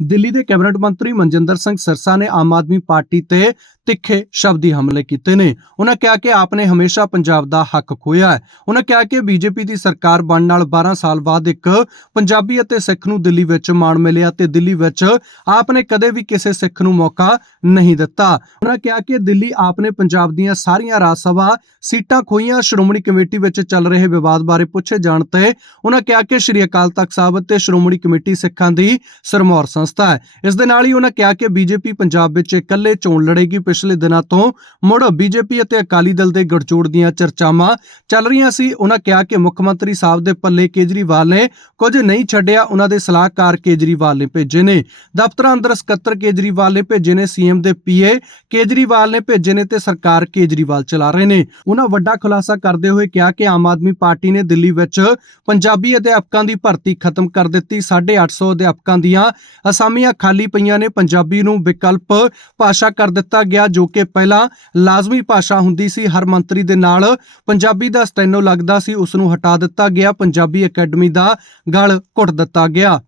ਦਿੱਲੀ ਦੇ ਕੈਬਨਿਟ ਮੰਤਰੀ ਮਨਜਿੰਦਰ ਸਿੰਘ ਸਿਰਸਾ ਨੇ ਆਮ ਆਦਮੀ ਪਾਰਟੀ ਤੇ ਤਿੱਖੇ ਸ਼ਬਦੀ ਹਮਲੇ ਕੀਤੇ ਨੇ। ਉਹਨਾਂ ਕਿਹਾ ਕਿ ਆਪ ਨੇ ਹਮੇਸ਼ਾ ਪੰਜਾਬ ਦਾ ਹੱਕ ਖੋਇਆ ਹੈ। ਉਹਨਾਂ ਕਿਹਾ ਕਿ ਬੀਜੇਪੀ ਦੀ ਸਰਕਾਰ ਬਣਨ ਨਾਲ 12 ਸਾਲ ਬਾਅਦ ਇੱਕ ਪੰਜਾਬੀ ਅਤੇ ਸਿੱਖ ਨੂੰ ਦਿੱਲੀ ਵਿੱਚ ਮਾਣ ਮਿਲਿਆ ਤੇ ਦਿੱਲੀ ਵਿੱਚ ਆਪ ਨੇ ਕਦੇ ਵੀ ਕਿਸੇ ਸਿੱਖ ਨੂੰ ਮੌਕਾ ਨਹੀਂ ਦਿੱਤਾ। ਉਹਨਾਂ ਕਿਹਾ ਕਿ ਦਿੱਲੀ ਆਪ ਨੇ ਪੰਜਾਬ ਦੀਆਂ ਸਾਰੀਆਂ ਰਾਜ ਸਭਾ ਸੀਟਾਂ ਖੋਈਆਂ ਸ਼੍ਰੋਮਣੀ ਕਮੇਟੀ ਵਿੱਚ ਚੱਲ ਰਹੇ ਵਿਵਾਦ ਬਾਰੇ ਪੁੱਛੇ ਜਾਣ ਤੇ ਉਹਨਾਂ ਕਿਹਾ ਕਿ ਸ਼੍ਰੀ ਅਕਾਲ ਤਖਤ ਸਾਹਿਬ ਅਤੇ ਸ਼੍ਰੋਮਣੀ ਕਮੇਟੀ ਸਿੱਖਾਂ ਦੀ ਸਰਮੌਰ ਸੰਸਥਾ ਹੈ। ਇਸ ਦੇ ਨਾਲ ਹੀ ਉਹਨਾਂ ਕਿਹਾ ਕਿ ਬੀਜੇਪੀ ਪੰਜਾਬ ਵਿੱਚ ਇਕੱਲੇ ਚੋਣ ਲੜੇਗੀ। ਪਿਛਲੇ ਦਿਨਾਂ ਤੋਂ ਮੁੜ ਬੀਜੇਪੀ ਅਤੇ ਅਕਾਲੀ ਦਲ ਦੇ ਗੜਜੋੜ ਦੀਆਂ ਚਰਚਾਵਾਂ ਚੱਲ ਰਹੀਆਂ ਸੀ। ਉਹਨਾਂ ਕਿਹਾ ਕਿ ਮੁੱਖ ਮੰਤਰੀ ਸਾਹਿਬ ਦੇ ਪੱਲੇ ਕੇਜਰੀਵਾਲ ਨੇ ਕੁਝ ਨਹੀਂ ਛੱਡਿਆ। ਉਹਨਾਂ ਦੇ ਸਲਾਹਕਾਰ ਕੇਜਰੀਵਾਲ ਨੇ ਭੇਜੇ ਨੇ। ਦਫ਼ਤਰਾਂ ਅੰਦਰ ਸਕੱਤਰ ਕੇਜਰੀਵਾਲ ਨੇ ਭੇਜੇ ਨੇ। ਸੀਐਮ ਦੇ ਪੀਏ ਕੇਜਰੀਵਾਲ ਨੇ ਭੇਜੇ ਨੇ ਤੇ ਸਰਕਾਰ ਕੇਜਰੀਵਾਲ ਚਲਾ ਰਹੇ ਨੇ। ਉਹਨਾਂ ਵੱਡਾ ਖੁਲਾਸਾ ਕਰਦੇ ਹੋਏ ਕਿਹਾ ਕਿ ਆਮ ਆਦਮੀ ਪਾਰਟੀ ਨੇ ਦਿੱਲੀ ਵਿੱਚ ਪੰਜਾਬੀ ਅਧਿਆਪਕਾਂ ਦੀ ਭਰਤੀ ਖਤਮ ਕਰ ਦਿੱਤੀ। 850 ਅਧਿਆਪਕਾਂ ਦੀਆਂ ਅਸਾਮੀਆਂ ਖਾਲੀ ਪਈਆਂ ਨੇ। ਪੰਜਾਬੀ ਨੂੰ ਵਿਕਲਪ ਭਾਸ਼ਾ ਕਰ ਦਿੱਤਾ ਗਿਆ, ਜੋ ਕਿ ਪਹਿਲਾਂ ਲਾਜ਼ਮੀ ਭਾਸ਼ਾ ਹੁੰਦੀ ਸੀ। ਹਰ ਮੰਤਰੀ ਦੇ ਨਾਲ ਪੰਜਾਬੀ ਦਾ ਸਟੈਨੋ ਲੱਗਦਾ ਸੀ ਉਸ ਨੂੰ ਹਟਾ ਦਿੱਤਾ ਗਿਆ। ਪੰਜਾਬੀ ਅਕੈਡਮੀ ਦਾ ਗਲ ਘੁੱਟ ਦਿੱਤਾ ਗਿਆ।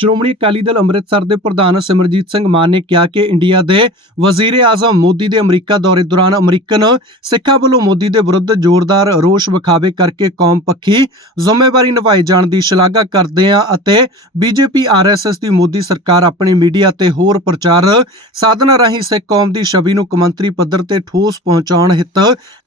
ਸ਼੍ਰੋਮਣੀ ਅਕਾਲੀ ਦਲ ਅੰਮ੍ਰਿਤਸਰ ਦੇ ਪ੍ਰਧਾਨ ਸਿਮਰਜੀਤ ਸਿੰਘ ਮਾਨ ਨੇ ਕਿਹਾ ਕਿ ਇੰਡੀਆ ਦੇ ਵਜ਼ੀਰ ਆਜ਼ਮ ਮੋਦੀ ਦੇ ਅਮਰੀਕਾ ਦੌਰੇ ਦੌਰਾਨ ਅਮਰੀਕਨ ਸਿੱਖਾਂ ਵੱਲੋਂ ਮੋਦੀ ਦੇ ਵਿਰੁੱਧ ਜ਼ੋਰਦਾਰ ਰੋਸ ਵਿਖਾਵੇ ਕਰਕੇ ਕੌਮ ਪੱਖੀ ਜ਼ਿੰਮੇਵਾਰੀ ਨਿਭਾਈ ਜਾਣ ਦੀ ਸ਼ਲਾਘਾ ਕਰਦੇ ਆ ਅਤੇ ਬੀਜੇਪੀ ਆਰਐਸਐਸ ਦੀ ਮੋਦੀ ਸਰਕਾਰ ਆਪਣੇ ਮੀਡੀਆ ਤੇ ਹੋਰ ਪ੍ਰਚਾਰ ਸਾਧਨਾਂ ਰਾਹੀਂ ਸਿੱਖ ਕੌਮ ਦੀ ਛਵੀ ਨੂੰ ਕਮੰਤਰੀ ਪੱਧਰ ਤੇ ਠੋਸ ਪਹੁੰਚਾਉਣ ਹਿੱਤ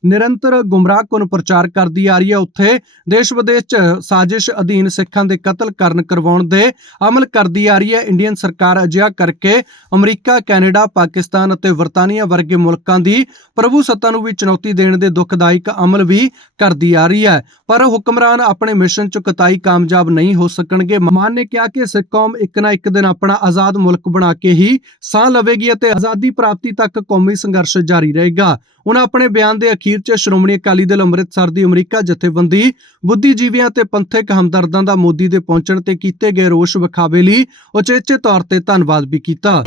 ਨਿਰੰਤਰ ਗੁੰਮਰਾਹਕੁਨ ਪ੍ਰਚਾਰ ਕਰਦੀ ਆ ਰਹੀ ਹੈ। ਉੱਥੇ ਦੇਸ਼ ਵਿਦੇਸ਼ 'ਚ ਸਾਜ਼ਿਸ਼ ਅਧੀਨ ਸਿੱਖਾਂ ਦੇ ਕਤਲ ਕਰਨ ਕਰਵਾਉਣ ਦੇ ਅਮਲ ਕਰਦੀ ਆ ਰਹੀ ਹੈ। ਇੰਡੀਅਨ ਸਰਕਾਰ ਅਜਿਹਾ ਕਰਕੇ ਅਮਰੀਕਾ, ਕੈਨੇਡਾ, ਪਾਕਿਸਤਾਨ ਅਤੇ ਵਰਤਾਨੀਆ ਵਰਗੇ ਮੁਲਕਾਂ ਦੀ ਪ੍ਰਭੂ ਸੱਤਾ ਨੂੰ ਵੀ ਚੁਣੌਤੀ ਦੇਣ ਦੇ ਦੁਖਦਾਇਕ ਅਮਲ ਵੀ ਕਰਦੀ ਆ ਰਹੀ ਹੈ। ਪਰ ਹੁਕਮਰਾਨ ਆਪਣੇ ਮਿਸ਼ਨ 'ਚ ਕਤਾਈ ਕਾਮਯਾਬ ਨਹੀਂ ਹੋ ਸਕਣਗੇ। ਮਾਨ ਨੇ ਕਿਹਾ ਕਿ ਸਿੱਖ ਕੌਮ ਇੱਕ ਨਾ ਇੱਕ ਦਿਨ ਆਪਣਾ ਆਜ਼ਾਦ ਮੁਲਕ ਬਣਾ ਕੇ ਹੀ ਸਾਹ ਲਵੇਗੀ ਅਤੇ ਆਜ਼ਾਦੀ ਪ੍ਰਾਪਤੀ ਤੱਕ ਕੌਮੀ ਸੰਘਰਸ਼ ਜਾਰੀ ਰਹੇਗਾ। ਉਹਨਾਂ ਆਪਣੇ ਬਿਆਨ ਦੇ ਅਖੀਰ 'ਚ ਸ਼੍ਰੋਮਣੀ ਅਕਾਲੀ ਦਲ ਅੰਮ੍ਰਿਤਸਰ ਦੀ ਅਮਰੀਕਾ ਜਥੇਬੰਦੀ, ਬੁੱਧੀਜੀਵੀਆਂ ਤੇ ਪੰਥਕ ਹਮਦਰਦਾਂ ਦਾ ਮੋਦੀ ਦੇ ਪਹੁੰਚਣ ਤੇ ਕੀਤੇ ਗਏ ਰੋਸ ਵਿਖਾਵੇ ਲਈ ਉਚੇਚੇ ਤੌਰ ਤੇ ਧੰਨਵਾਦ ਵੀ ਕੀਤਾ।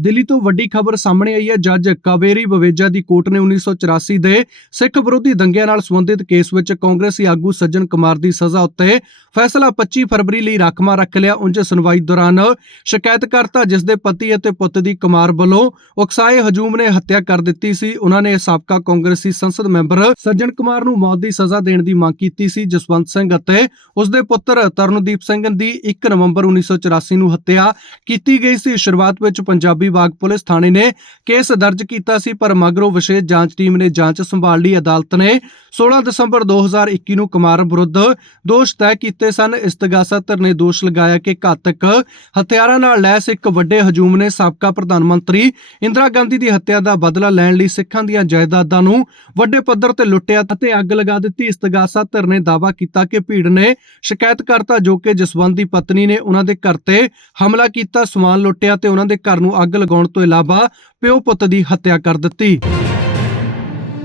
ਦਿੱਲੀ ਤੋਂ ਵੱਡੀ ਖਬਰ ਸਾਹਮਣੇ ਆਈ ਹੈ। ਜੱਜ ਕਾਵੇਰੀ ਬਵੇਜਾ ਦੀ ਕੋਰਟ ਨੇ 1984 ਦੇ ਸਿੱਖ ਵਿਰੋਧੀ ਦੰਗਿਆਂ ਨਾਲ ਸੰਬੰਧਿਤ ਕੇਸ ਵਿੱਚ ਕਾਂਗਰਸੀ ਆਗੂ ਸੱਜਣ ਕੁਮਾਰ ਦੀ ਸਜ਼ਾ ਉੱਤੇ ਫੈਸਲਾ 25 ਫਰਵਰੀ ਲਈ ਰਾਖਵਾਂ ਰੱਖ ਲਿਆ। ਉਂਝ ਸੁਣਵਾਈ ਦੌਰਾਨ ਸ਼ਿਕਾਇਤਕਰਤਾ, ਜਿਸ ਦੇ ਪਤੀ ਅਤੇ ਪੁੱਤ ਦੀ ਕੁਮਾਰ ਵੱਲੋਂ ਉਕਸਾਏ ਹਜੂਮ ਨੇ ਹੱਤਿਆ ਕਰ ਦਿੱਤੀ ਸੀ। ਉਹਨਾਂ ਨੇ ਸਾਬਕਾ ਕਾਂਗਰਸੀ ਸੰਸਦ ਮੈਂਬਰ ਸੱਜਣ ਕੁਮਾਰ ਨੂੰ ਮੌਤ ਦੀ ਸਜ਼ਾ ਦੇਣ ਦੀ ਮੰਗ ਕੀਤੀ ਸੀ। ਜਸਵੰਤ ਸਿੰਘ ਅਤੇ ਉਸ ਦੇ ਪੁੱਤਰ ਤਰਨਦੀਪ ਸਿੰਘ ਦੀ 1 ਨਵੰਬਰ 1984 ਨੂੰ ਹੱਤਿਆ ਕੀਤੀ ਗਈ ਸੀ। ਸ਼ੁਰੂਆਤ ਵਿੱਚ ਪੰਜਾਬੀ ਬਾਗ ਪੁਲਿਸ ਥਾਣੇ ਨੇ ਕੇਸ ਦਰਜ ਕੀਤਾ ਸੀ, ਪਰ ਮਗਰੋਂ ਵਿਸ਼ੇਸ਼ ਜਾਂਚ ਟੀਮ ਨੇ ਜਾਂਚ ਸੰਭਾਲ ਲਈ ਅਦਾਲਤ ਨੇ 16 ਦਸੰਬਰ 2021 ਨੂੰ ਕੁਮਾਰ ਵਿਰੁੱਧ ਦੋਸ਼ ਤੈਅ ਕੀਤੇ ਸਨ। ਇਸਤਗਾਸਾ ਧਿਰ ਨੇ ਦੋਸ਼ ਲਗਾਇਆ ਕਿ ਘਾਤਕ ਹਥਿਆਰਾਂ ਨਾਲ ਲੈਸ ਇੱਕ ਵੱਡੇ ਹਜੂਮ ਨੇ ਸਾਬਕਾ ਪ੍ਰਧਾਨ ਮੰਤਰੀ ਇੰਦਰਾ ਗਾਂਧੀ ਦੀ ਹੱਤਿਆ ਦਾ ਬਦਲਾ ਲੈਣ ਲਈ ਸਿੱਖਾਂ ਦੀਆਂ ਜਾਇਦਾਦਾਂ ਨੂੰ ਵੱਡੇ ਪੱਧਰ ਤੇ ਲੁੱਟਿਆ ਅਤੇ ਅੱਗ ਲਗਾ ਦਿੱਤੀ। ਇਸਤਗਾਸਾ ਧਿਰ ਨੇ ਦਾਅਵਾ ਕੀਤਾ ਕਿ ਭੀੜ ਨੇ ਸ਼ਿਕਾਇਤਕਰਤਾ ਜੋ ਕਿ ਜਸਵੰਤ ਦੀ ਪਤਨੀ ਨੇ ਉਹਨਾਂ ਦੇ ਘਰ ਤੇ ਹਮਲਾ ਕੀਤਾ, ਸਮਾਨ ਲੁੱਟਿਆ ਤੇ ਉਹਨਾਂ ਦੇ ਘਰ ਨੂੰ ਅੱਗ ਅੱਗ ਲਗਾਉਣ ਤੋਂ ਇਲਾਵਾ ਪਿਓ ਪੁੱਤ ਦੀ ਹੱਤਿਆ ਕਰ ਦਿੱਤੀ।